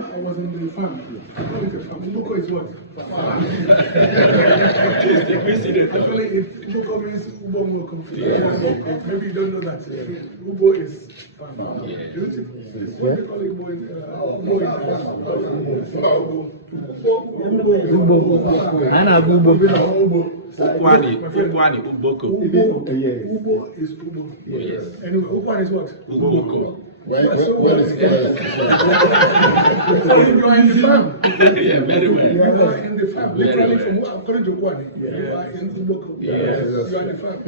I was in the farm. What is a farm? Nwoko is what? Farm. Actually, Nwoko means Ubo Nwoko. Maybe you don't know that. Ubo is farm. What do you call Ubo? Ubo is Ubo. Ukwani, Uboko. Ubo is Ubo. Yes. Anyway, Ukwani is what? Uboko. Where is you are in the farm. Yeah, very well. You are in the farm. Literally, from according to Ukwani, you are in Uboko. Yes. You are in the farm.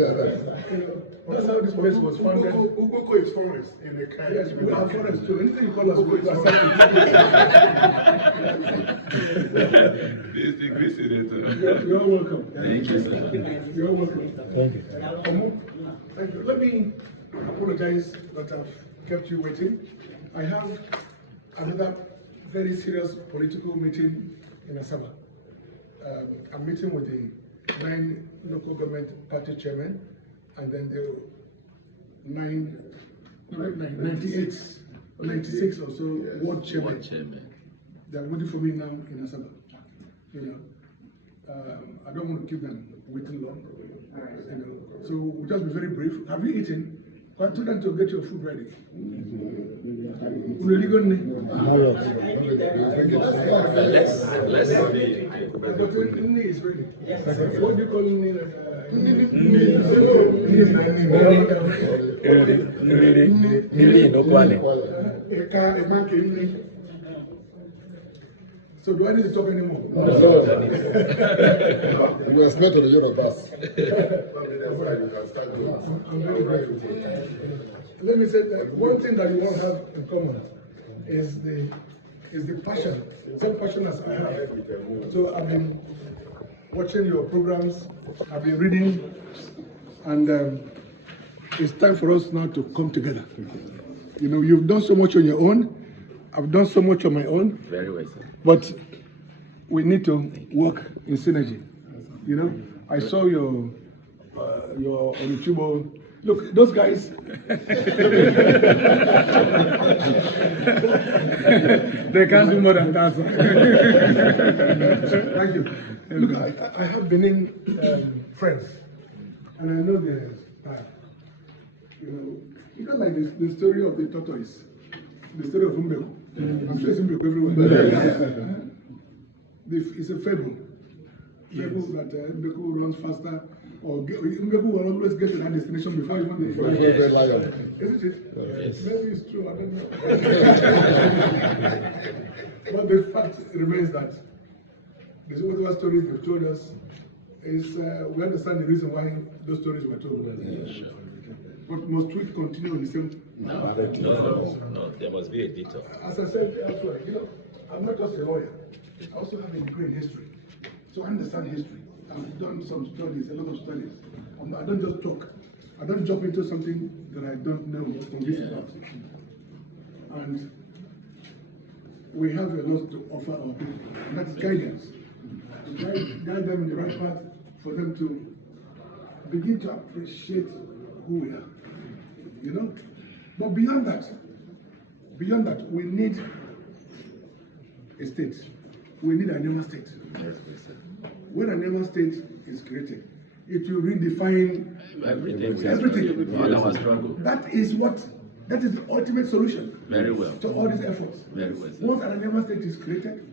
That's how this place was founded. Uboko is forest in the kind. Yes, we have forest too. Anything you call us, we accept it. Distinguished Senator. You're welcome. Thank you, sir. You're welcome. Thank you. Thank you. Let me apologize that I've kept you waiting. I have another very serious political meeting in Asaba. I'm meeting with the 9 local government party chairmen and then the 96 or so ward chairmen. They're waiting for me now in Asaba. You know, I don't want to keep them waiting long. You know, so we'll just be very brief. Have you eaten? I told them to get your food ready. Let's Nni is ready. What do you call Nni? So do I need to talk anymore? No. You were spent on the year of us. I'm very grateful. Let me say that one thing that you all have in common is the passion, same passion as I have. So I've been watching your programs, I've been reading, and it's time for us now to come together. You know, you've done so much on your own, I've done so much on my own. Very well, sir. But we need to work in synergy. You know, I saw your Onichubo. Look, those guys. They can't do more than that. Thank you. Look, I have Benin friends, and I know they're bad. You know, like the story of the tortoise, the story of Mbeko. I'm sure it's Mbeko everywhere. It's a fable. Mbeko that Mbeko runs faster, or Mbeko will always get to that destination before even the fly. Isn't it? Yes. Maybe it's true, I don't know. But the fact remains that the whatever stories they've told us is we understand the reason why those stories were told. Sure. But must we continue in the same? No, there must be a detour. As I said elsewhere, you know, I'm not just a lawyer. I also have a degree in history. So I understand history. I've done some studies, a lot of studies. I don't just talk. I don't jump into something that I don't know or this about. And we have a lot to offer our people, and that's guidance. To guide them in the right path for them to begin to appreciate who we are. You know? But beyond that, we need a state. We need an Anioma state. When an Anioma state is created, it will redefine everything. All our struggle. That is the ultimate solution. Very well. To all these efforts. Very well, sir. Once an Anioma state is created,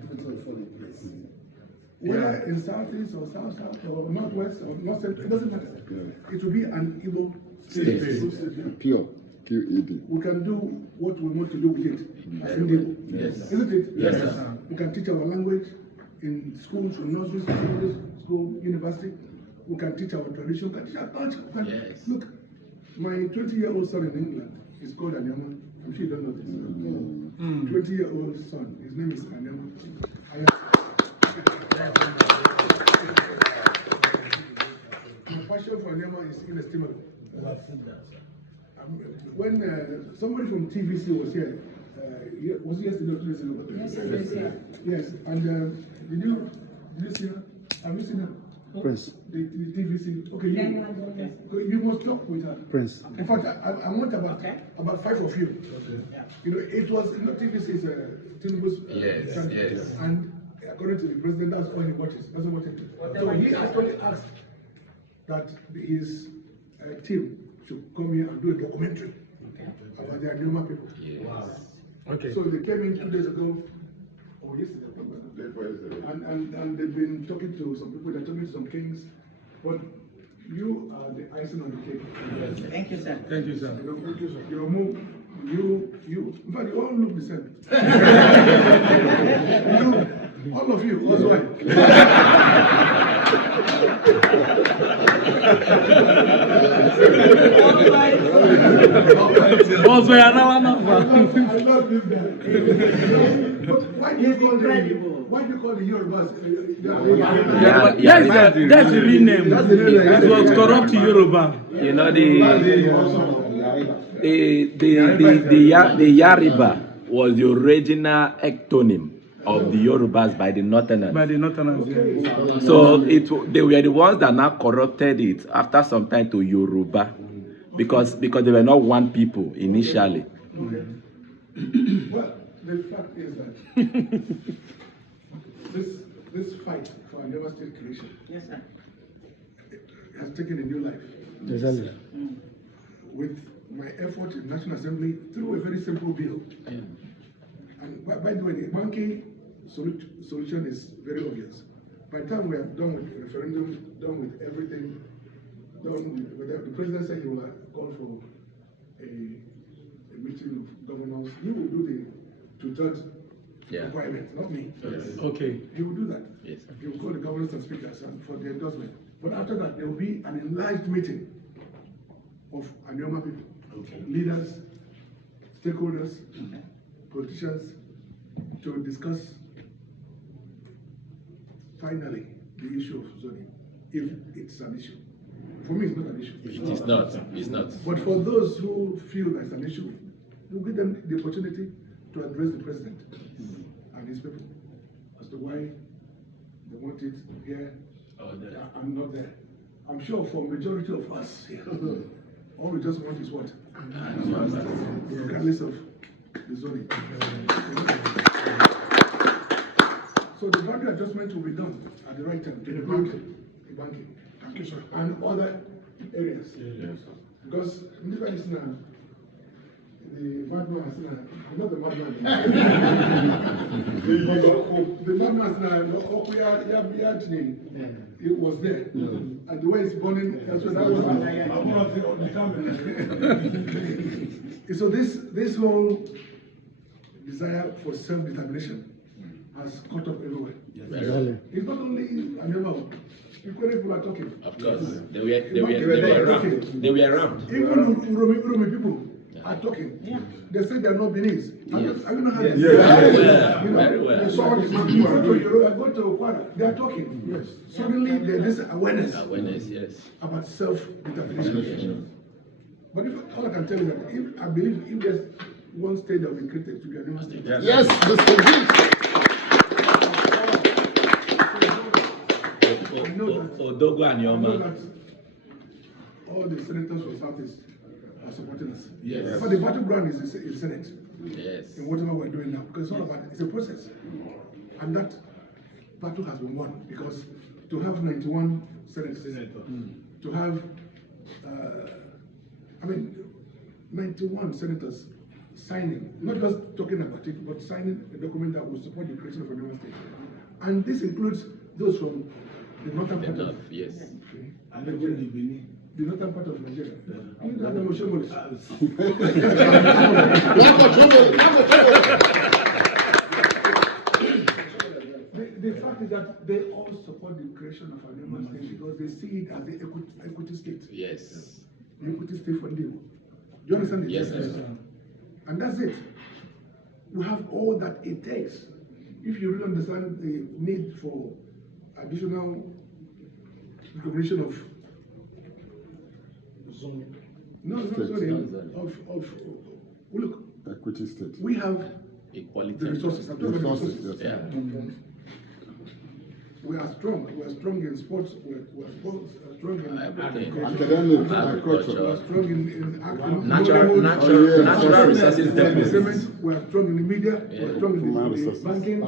whether in southeast or south or northwest or north central, it doesn't matter. It will be an Igbo state. Pure. QED. We can do what we want to do with it as Igbo. Yes. Isn't it? Yes, sir. We can teach our language in schools, in nurseries, secondary school, university. We can teach our tradition. We can teach our culture. Yes. Look, my 20-year-old son in England is called Anioma. I'm sure you don't know this. 20-year-old son. His name is Anioma. My passion for Anioma is inestimable. When somebody from TVC was here, was it yesterday or 2 days ago? Yes, Yes, and did you see her? Have you seen her? Prince. The TVC. Okay, you must talk with her. Prince. In fact, I want about 5 of you. You know, it was TVC is Tinubu's channel. yes. And according to the president, that's all he watches. Doesn't watch it. So he actually asked that his team should come here and do a documentary about the Anioma people. Yes. Wow. Okay. So they came in 2 days ago, or yesterday, and they've been talking to some people, they're talking to some kings, but you are the icing on the cake. Thank you, sir. Thank you, sir. Your move, you, in fact, you all look the same. All of you, that's why. Also, I love this guy. But why do you call the Yorubas? That's the real name. It was corrupt Yoruba. You know the Yariba was the original ectonym of the Yorubas by the Northerners. By the Northerners, yeah. So they were the ones that now corrupted it after some time to Yoruba, because they were not one people initially. Okay. Well, the fact is that this fight for Anioma state creation Yes, sir. has taken a new life. Exactly. With my effort in National Assembly through a very simple bill. And by the way, the banking solution is very obvious. By the time we are done with the referendum, done with everything, the president said he will call for a meeting of governors. He will do to judge requirements, not me. Yes. Okay. He will do that. Yes. He will call the governors and speakers for the endorsement. But after that, there will be an enlarged meeting of Anioma people, leaders, stakeholders, politicians, to discuss finally the issue of zoning, if it's an issue. For me, it's not an issue. It is not. It's not. But for those who feel that it's an issue, we'll give them the opportunity to address the president and his people as to why they want it here and not there. I'm sure for majority of us here, all we just want is what? Regardless of the zoning. So the boundary adjustment will be done at the right time, in the banking. Thank you, sir. And other areas. Yes. Because the madman has not the madman. The madman it was there. And the way it's burning, that's what that was. So this whole desire for self-determination has caught up everywhere. Exactly. It's not only Anioma. People are talking. Of course. They were around. They were around. Even Uromi people are talking. Yeah. They say they are not Beninese. I don't know how they Very well. They saw this man go to Kwara. They are talking. Yes. Suddenly there is awareness Awareness, yes. about self-determination. But all I can tell you that I believe if there's one state that we created to be Anioma state. Yes, Mr. G. Odogo I know Anioma. that all the senators from Southeast are supporting us. Yes. But the battleground is the Senate. Yes. In whatever we're doing now, because it's all about it's a process, and that battle has been won because to have 91 senators, to have 91 senators signing, not just talking about it, but signing a document that will support the creation of a new state, and this includes those from the northern part of Yes. the northern part of Nigeria. The fact is that they all support the creation of Anioma state because they see it as the equity state. Yes. The equity state for them. Do you understand this? Yes, sir. And that's it. We have all that it takes. If you really understand the need for additional recognition of Zone. no, sorry, of look, Equity state. we have Equality. the resources. I'm talking about the Resources, resources. yes. Yeah. we are strong. We are strong in sports. We are strong in Everything. Academic, we are agriculture. strong in acting. Natural resources development. We are strong in the media. We are strong in banking.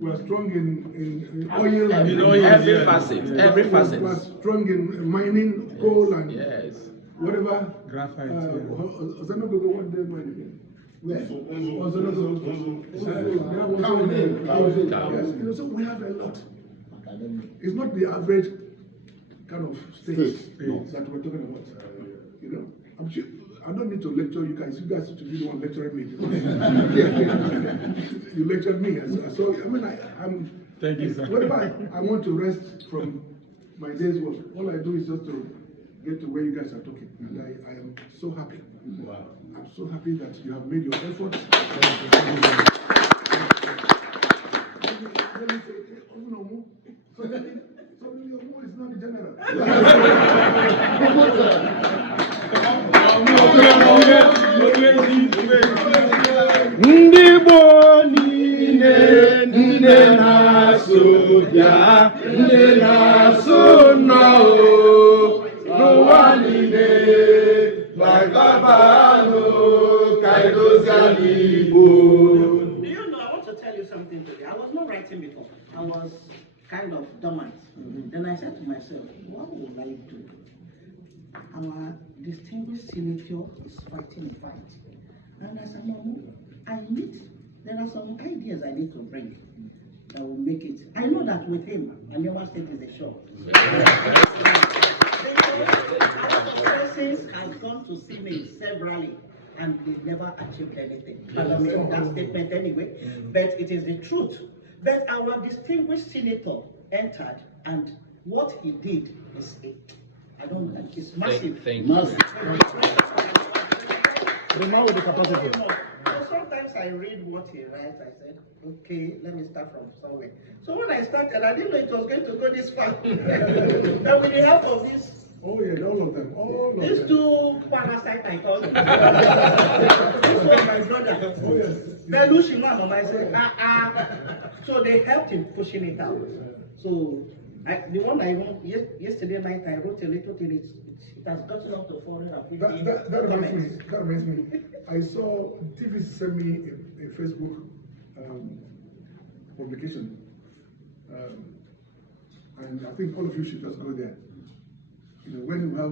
We are strong in oil. Every facet. Every facet. We are strong in mining, coal, and Yes. whatever. Graphite. Ozanogogo, what they mine again? Where? Yes, so we have a lot. It's not the average kind of state that we're talking about. I'm sure I don't need to lecture you guys. You guys should be the one lecturing me. You lectured me. So I'm. Thank you, sir. Whenever I want to rest from my day's work, all I do is just to get to where you guys are talking, and I am so happy. Wow. I'm so happy that you have made your efforts. Let me say, somebody is not the general. Ndibo niile Ndinaasubia Ndinaasubia n'ụwa niile gbagabano ka edozi ala Igbo. Do you know, I want to tell you something today. I was not writing before. I was kind of dormant. Then I said to myself, what will I do? Our distinguished senator is fighting a fight. And I said, no, there are some ideas I need to bring that will make it. I know that with him, Anioma State is a show. Persons have gone to see me severally and they never achieved anything. And I mean that statement anyway, but it is the truth. But our distinguished senator entered, and what he did is, I don't know, it's massive. Thank you. The man with the capacity. So sometimes I read what he writes, I said, okay, let me start from somewhere. So when I started, I didn't know it was going to go this far. But with the help of this, Oh yeah, all of them. these two parasites I call them. This was my brother. Oh yes. Belushima, I said, So they helped in pushing it out. So the one I wrote yesterday night, I wrote a little thing. It has gotten up to 450 That reminds me. I saw TV sent me a Facebook publication, and I think all of you should just go there. When you have